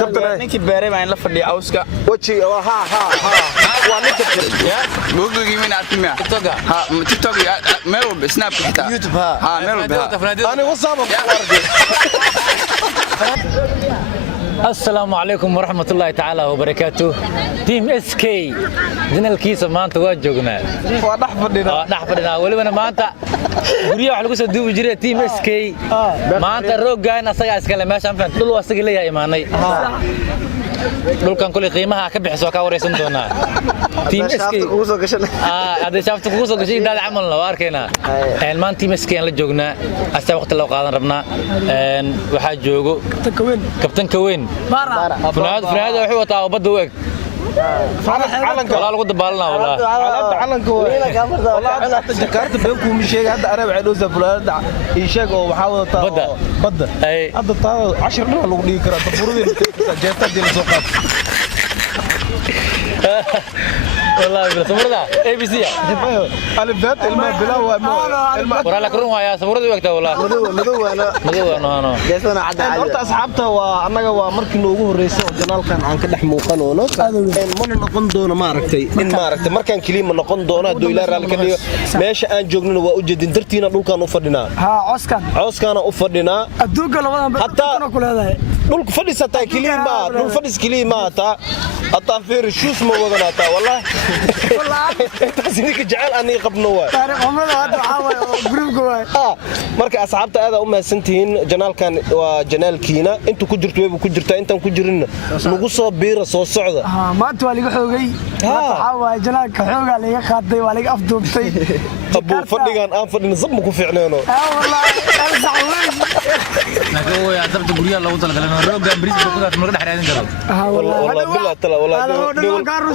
كابتن نينكي بيري ما ينلف اللي عاوزك وجهي ها ونينك بوجو يمين أتمية تيك توك ها تيك توك ميرو سناب كده يوتيوب ها ميرو بها أنا وصابك السلام عليكم ورحمة الله تعالى وبركاته. تيم اس كي جنالكيسا maanta waa joognaa waa dhaxfadhina waliba maanta guriga waxa lagu soo duubi jiray Team SK maanta roogaan asaga iska le meeshan faan dhul asaga leeyahay imaanay dhulkan kulli qiimaha ka bixiso ka wareysan doonaa Team SK ugu soo gashay hada shaafta kugu soo gashay dad camal la arkayna maanta Team SK la joognaa asaa waqti loo qaadan rabnaa waxa joogo kabtanka weyn فناد wuxuu wataa badda weeg calanka walaal ugu dabaalna walaal calanka walaal jakarta beenku mi sheegay hadda arab waxay dhoosa fulaada ii sheeg oo waxa wadataa badda hadda taa 10 dhinac lagu dhigi karaa tabuurada jeesta dil soo qaad والله بلا صبرنا اي بي سي البات الماء بلا ورا لك روح يا صبرنا وقتها والله مدو انا جيسنا عدا horta asxaabta waa anaga waa markii noogu horeysay oo janaalkan aan ka dhex muuqanoono mana noqon doono ma aragtay in ma aragtay markaan kaliya ma noqon doono haduu ilaa raali ka dhigo meesha aan joognana waa u jeedin dartiina dhulkaan u fadhinaa coskaan u fadhinaa adduunka labadan ku leedahay dhulku fadhiisata kaliya ma dhul fadhis kaliya ma ata fiir shoes ma wadanata wallahi taasina jacayl aan qabno waa taariikh umada hadda waxa oo group waay marka asxaabta aad u mahadsantihiin janaalkan waa janaalkiina intu ku jirto way ku jirtaa intaan ku jirin lagu soo biira soo socda maanta waa laga xoogay waxa waa janaalka xooga laga qaaday waa laga afduubtay abu fadhigan aan fadhina sab ku fiicneeno wallahi نقول يا ضبط غوريا لو طلع لنا روغان بريز بكو ما دخ ريادين كلام والله بالله تلا والله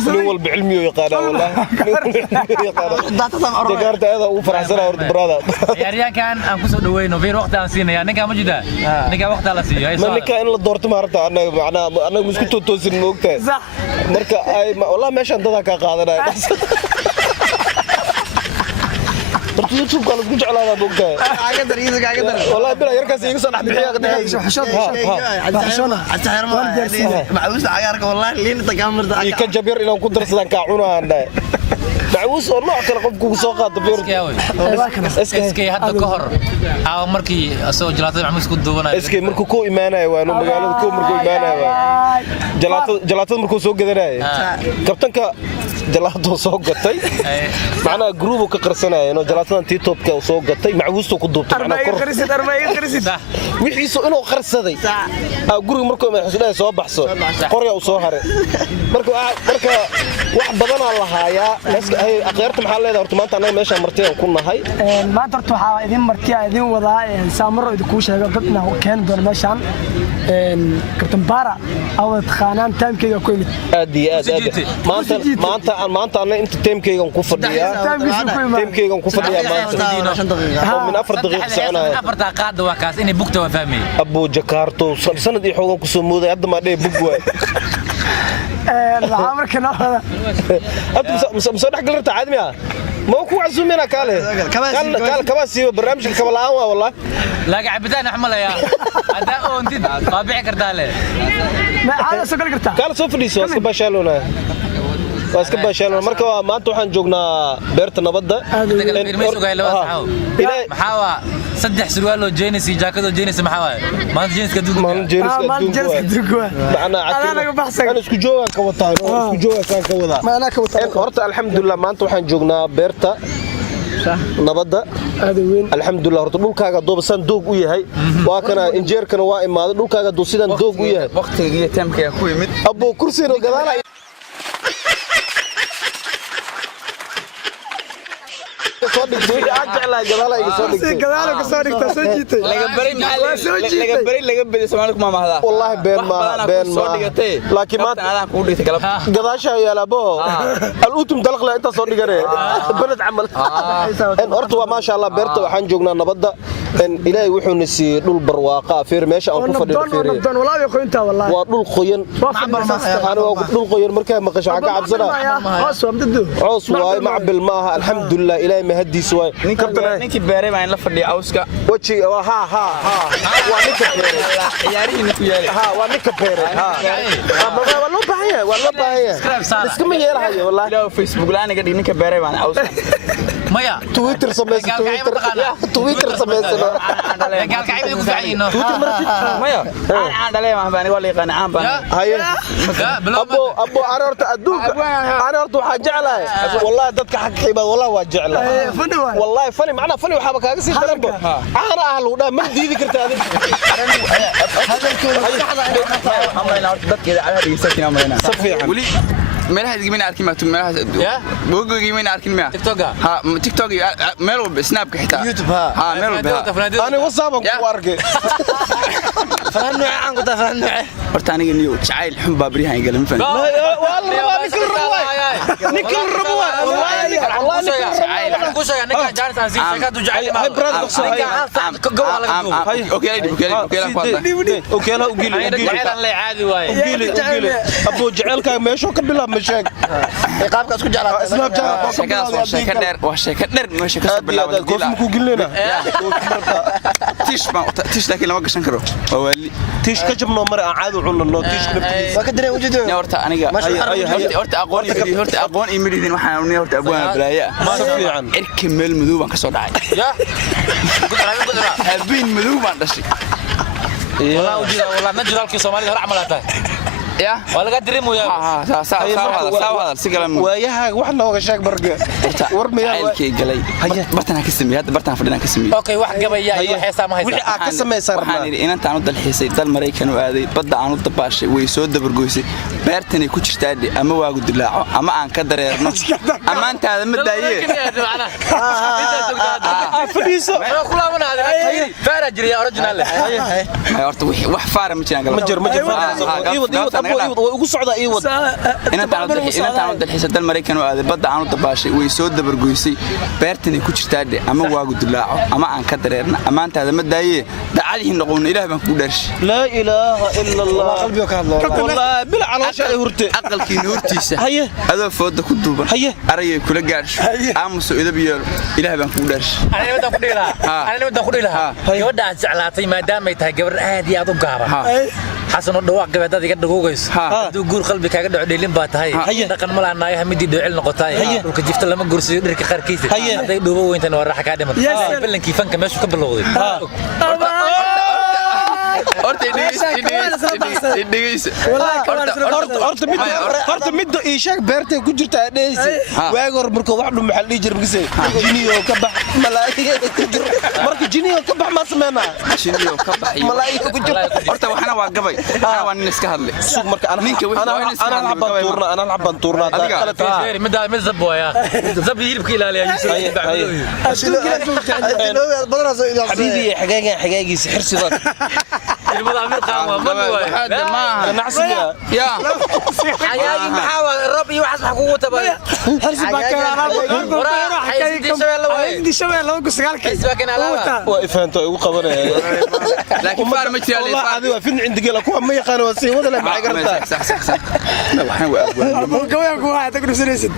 نول بعلمي يقانا والله جارت هذا وفرحسنا ورد برادا يا ريا كان ان كسو دوينو في وقت ان سينا نيكا ما جدا نيكا وقت لا سيو هي ما نيكا ان لا دورت ما رتا انا مسكو توسن موقته صح marka ay والله meeshan dada ka qaadanay YouTube kan isku jeclaada bogtaa kaaga dar والله بلا yarkaas iga soo dhaxbixiya معوس عيارك والله لين تكامرت ka jabir inaan ku darsadan ka cunaan معوس oo nooc kale qofku soo qaado beer SK hadda ka hor aa markii soo jalaatada maxmuus ku duubanayo SK markuu ku iimaanayo waa magaalada ku markuu iimaanayo jalaatada markuu soo gadanayo kabtanka jalaato soo gatay macna group ka qarsanayeen oo jalaatadan TikTok-ka soo gatay macwuusto ku duubtay macna kor wixii soo inuu qarsaday guriga markuu madaxweynaha soo baxso qorya uu soo haray marka wax badan la haayaa aqeerta maxaa leedahay horta maanta anaga meesha martay ku nahay maanta horta waxa idin martiya idin wadaa saamaro idin ku sheego dadna keen doon meeshan kabtan bara awad khanaan taamkeyga ku yimid aad maanta ana inta taamkeygan ku fadhiyaa taamkeygan ku fadhiyaa maanta min 4 daqiiqo soconaya 4 qaad waa kaas inay bugta waa fahmay abu jakarto sanad iyo xoogan ku soo mooday hadda ma dhay bug waay la markana hadda soo dhax galarta caadi ma ما كو عزومنا كاله كما سيو برنامج كما لا والله لا عبدان احمل يا هذا انت طابع كرداله ما هذا سو كرتا قال سو فديسو اسك باشالونا واسك باشالونا marka maanta waxaan joognaa beerta nabadda maxaa saddex surwaal oo jeans iyo jaakad oo jeans maxaa maanta jeanska duuga macna ana isku joogan ka wataan isku joogan ka wada ma ana ka wataan horta alxamdulillah maanta waxaan joognaa beerta nabadda alxamdulillah horta dhulkaaga doobasan doog u yahay waa kana injeerkana waa imaaday dhulkaaga doo sidan doog u yahay waqtiga iyo taamka ku yimid abo kursiga gadaala soo dhigtay aad jeclaa gadaala iga soo dhigtay gadaala ka soo dhigtay soo jiitay laga bari Soomaaliku ma mahada wallahi been ma soo dhigatay laakiin maanta aan ku dhigtay galab gadaasha yaalabo al-utum dalqla inta soo dhiganay balad amal en horta waa ma sha Allah beerta waxaan joognaa nabadda en ilaahay wuxuu nasiiyay dhul barwaaqa fiir meesha aan ku fadhiyo fiir wallahi qoynta wallahi waa dhul qoyan ana waa dhul qoyan markaa maqasho ka cabsana coos waay macbil maaha alxamdulillah ilaahay ma hadi xaafadiisa waay ninkii beeray baan la fadhiya awska waji ha waa ninka beeray ciyaarihiina ku yeelay waa ninka beeray waa loo baahan yahay iska ma yeelahayo wallahi ilaa Facebook la aniga ninka beeray baan awska maya Twitter sameeyay Twitter sameeyay gaalkacayda ku fiicino maya aan dhalay ma baan wali qanacaan baan haye abo arorta adduunka arorta waxa jeclahay wallahi dadka xaqiiqada wallahi waa jeclahay wallahi fani macna fani waxa kaaga sii daranba aana ahlu dhaa ma diidi karta adiga amayna dadkeeda calaha dhigeysan amayna safiican wali meelaha digmina arkin ma tum meelaha bogogi ma arkin ma TikTok meel walba snap ka xitaa YouTube ha meel walba ani wasaaban ku arkay فهمنا عن قطع فهمنا horta aniga niyo jacayl xun baa bariyahan galin fan والله نكل الربوة والله كوشا نكا جارس عزيز شكاتو جعل هاي براد اوكي لا اوكي عادي واي اوكي ابو جعلك ماشو كبلا مشاك قابك اسكو جعل سناب شكا دير ماشي كسب بالله كوف مكو قلنا تيش لكن لما قشن كرو وولي تيش كجبنا مره عاد وعنا تيش فكدري وجوده horta aniga horta aqoon imidin waxaan u horta abwaan balaaya ma fiican irka meel madow baan ka soo dhacay ya gudra habeen madow baan dhashay والله وجينا والله نجرالكي Soomaaliya hor camalaatay ya wala ga direemo ya saawada si galan waayaha wax looga sheeg barga war miyaa kay galay bartana ka sameeyay hadda bartana fadhina ka sameeyay okay wax gabaya iyo heesa ma haysa wixii aad ka sameeysan waxaan inaan taan u dalxiisay dal Mareykan oo aaday badda aan u dabaashay way soo dabargoysay beertani ku jirtaa ama waagu dilaaco ama aan ka dareerno amaantaada ma daaye fadhiiso kula manaad faara jiriya original horta wax faara ma jiraan galay ma jir ugu socda iyo wad inaan taan u dalxiisay dal Mareykan oo aaday badda aan u dabaashay way soo dabargoysay beertani ku jirtaa ama waagu dilaaco ama aan ka dareerno amaantaada ma daaye dacalihi noqon ilaahay baan ku dharshay la ilaaha illa allah qalbiga ka hadlo wallahi bil caloosha ay hurte aqalkiina hortiisa adoo fooda ku duuban arayay kula gaadho aamuso idabiyo ilaahay baan ku dharshay أنا ودي أقول لها يودع زعلاتي ما دام يتها قبر عادي أضو قارة حسن الدواق قبل هذا يقدر جوجس دو قول قلبك قاعد عدلين باتهاي لكن ملا نايها مدي دوعل نقطاي وكجفت لما قرص يدرك خير كيس هذا دو وين تنور راح كادم بلن كيفن كماش وكبر لوضي horta midda ii sheeg beertay ku jirta dheeysi waag hor markoo wax dhu maxal dhii jirmkisay jiniyo ka bax malaa'iga ku jir marka jiniyo ka bax ma sameena jiniyo ka bax malaa'iga ku jir horta waxana waa gabay ana waa nin iska hadlay suuq marka ana laban tuurna mid zab waya zab yiribka ilaaliya حبيبي حقاقي حرصدك المضامير قام هذا ما نعسيا يا حقاقي محاول ربي وحسب حقوقه تبع حرص باكر دي شويه لو قسقالك وافنتو ugu qabanay laakiin faar ma jiraa والله adiga fin cindiga la ku ma yaqaan waa sii wada la ma gartaa صح waxaan waa abwaan go'aan ku waa tag rusinaysid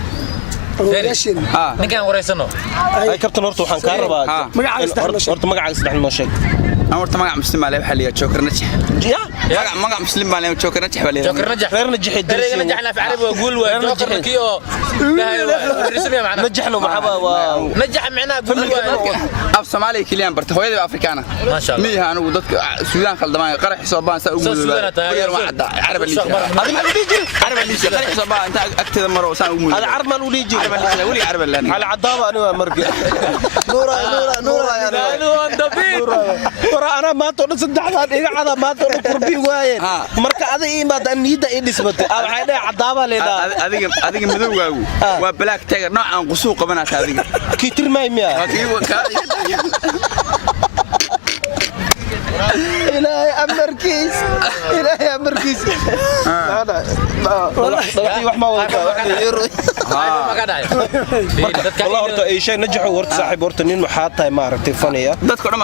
ninkan wareysano ay kabtan horta waxaan ka rabaa magacaaga saddex noo sheeg horta magac muslim baa leeyahay xaliya joker najix magac muslim baa leeyahay joker najix baa leeyahay joker najix reer najix دري نجحنا في عربي واقول وجوكر كيو رسمي معنا نجحنا معاه نجح معنا قول af Soomaali kaliyan barta hooyada Afrikaana ما شاء الله miyaha anigu dadka Suudaan khaldamaan qarax xisaabaan saa ugu wada عربي ليش qarax xisaabaan inta agteeda maro saa ugu هذا عرب ما ولي يجي wali عربي laan على عضابه انا مرقي نورا ورا انا ما تو صدخدان iga cada ma to qurbi waayeen marka adiga imaad niida ay dhisbatay waxay dhahay cadaaba leedahay adiga madowgaagu waa black tiger noocan qusuuq qabanaa adiga ki tirmay miya إلهي أمركيس والله وحما والله horta ay shay najaxo horta saaxiib horta nin waxa tahay ma aragtay faniya dadka dhan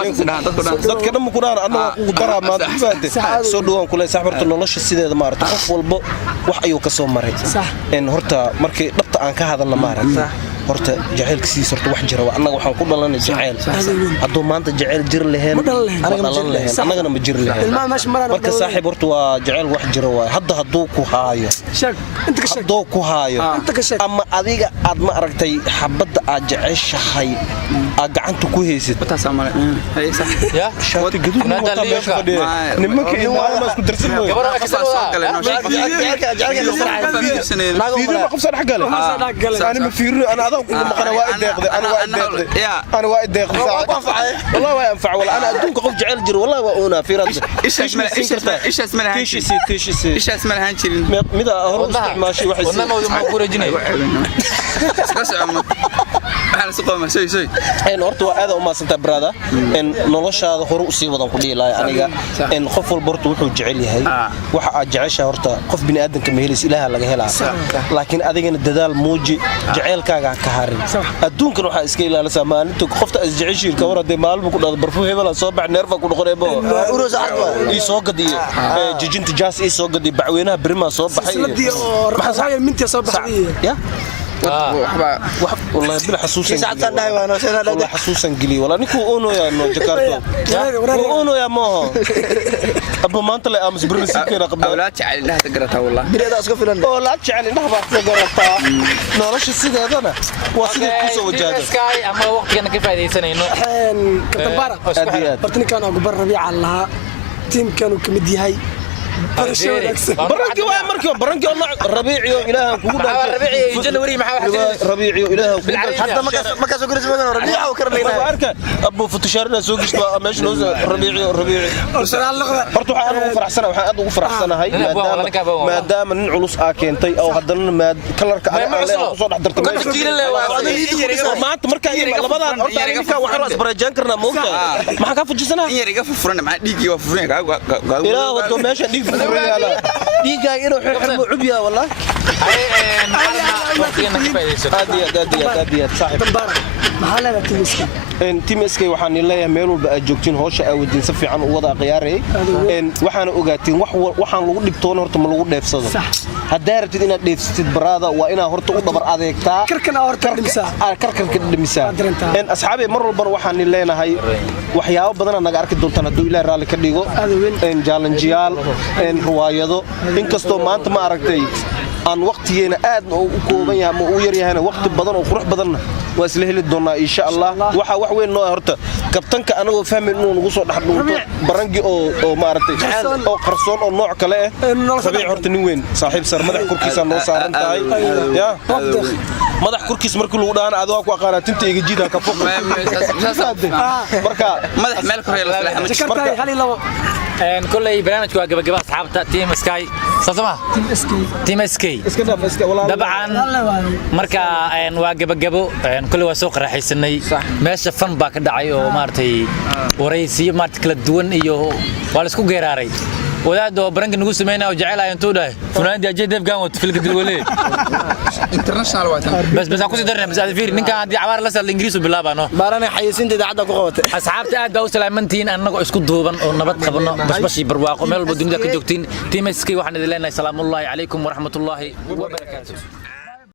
ku dhaan anaga ugu daraa ma faade soo dhawaan kule saaxiib horta nolosha sideeda ma aragtay qof walba wax ayuu ka soo maray in horta markii dhabta aan ka hadalna ma aragtay horta jacaylkiisa horta wax jira waa annaga waxaan ku dhalanay jacayl hadduu maanta jacayl jir laheen annagana ma jir laheen marka saaxiib horta waa jacayl wax jira waa hadda hadduu ku haayo hadduu ku haayo ama adiga aad ma aragtay xabadda aad jeceshahay aad gacanta ku haysid shaati gaduud nimanka ilmaha isku darsan mooyo قفصان حق له أنا مفيرني أنا أضاف كل مقنع وايد داقذ أنا وايد داقذ والله ما ينفع ولا أنا أدونك قف جعل جر والله وأنا في رد إيش اسمه إيش اسمه هانشيل ماذا هرب ماشي واحد والله ما كورة جنيه أنا سقوا ما شيء إن أرتو هذا وما سنت برادا إن نلش هذا خروج سي وضم كلي لا يعني إن خف البرت وحو جعلي هاي وح جعشة هرتا خف بني آدم كمهلس إلها لقى هلا لكن أدينا الدجال موجي جعل كاجا كهاري الدون كانوا حاسكين لا سامان أنتو خفت أزعيش الكورة دي مال بكون برفوه هذا صابع نرفع كل قريبه أوروز عدوى يسوق دي جيجين تجاس يسوق دي بعوينها برما صابع ما حصل منتي صابع يا والله بلا حسوسا والله حسوسا قلي والله نكو اونو يا انو جاكارتو اونو يا ماهو ابو ما انت لا امس برنسي كينا قبل اولاد جعل انها تقرتها والله بريدا اسكو فيلن اولاد جعل انها تقرتها نولش سيدادنا واسيد كوسو وجاده سكاي اما وقتنا كيف فايديسانينو كتبارا برتني كان اقو ربيع الله تيم كانوا كمد yahay برنكي واي مركي برنكي والله ربيعي إله كودا ربيعي جنوري محاوح ربيعي إله حتى ما كان سوق رسمه ربيع وكرلينا أركا أبو فتشارنا سوق إيش ماشي نوز ربيعي برضو أنا فرح سنة وحنا أدو فرح سنة هاي ما دام من علوس أكينتي أو هذا ما كلر كأنا صار حضرت ما أنت مركي لبضع أركا وحراس برجان كرنا موجة ما حكى في جسنا هي رجع في فرن مع ديجي وفرن لا هو ماشي ديجا يروح يحبوا عبيا والله هذه صاحب محلنا تيمسكي ان تيمسكي waxaan leeyahay meel walba aad joogtiin hawsha awoodin si fiican u wada qiyaaray in waxaan ogaatiin waxaan lagu dhibtoon horta ma lagu dheefsado hadaa rabtid inaad dheefsatid baraada waa inaad horta u dabar adeegtaa karkana horta karkarka dhimisa in asxaabi mar walba waxaan leenahay waxyaabo badan naga arki doontaan haduu ilaahay raali ka dhigo in challenge-yaal in riwaayado inkastoo maanta ma aragtay aan waqtigeena aad u kooban yahay ma u yar yahay waqti badan oo qurux badan waa isla heli doonaa insha Allah waxa wax weyn noo horta kabtanka anagoo fahmin inuu nagu soo dhaxdhuunto barangi oo ma aragtay oo qarsoon oo nooc kale ah sabiix horta nin weyn saaxiib sar madax kurkiisa noo saaran tahay ya madax kurkiis markii lagu dhaana aad waa ku aqaana tinta iga jiida ka foq marka madax meel kore la salaam marka كل برنامج واجب جبا أصحابته تيم سكاي صدمة تيم سكاي طبعا مركا واجب جبو كل وسوق راح يسني ماشي فن باك دعي ومارتي ورئيسي مارت كل الدون إيوه والسكو جراري وده دو برنج نقول سمينا وجعلها ينتوده فلان دي أجي ديف قامت في القدر وليه انترناشنال وقتها بس أكون درنا بس هذا فير نكا دي عبارة لسه الإنجليز وبالله بانو بارنا حيسين دي عدا قوة أصحاب تأد أو سلامتين أنك اسكت دوبا أو نبت خبرنا بس برواقو مال بدون ذاك جوكتين تيم سكي وحنا دلنا سلام الله عليكم ورحمة الله وبركاته.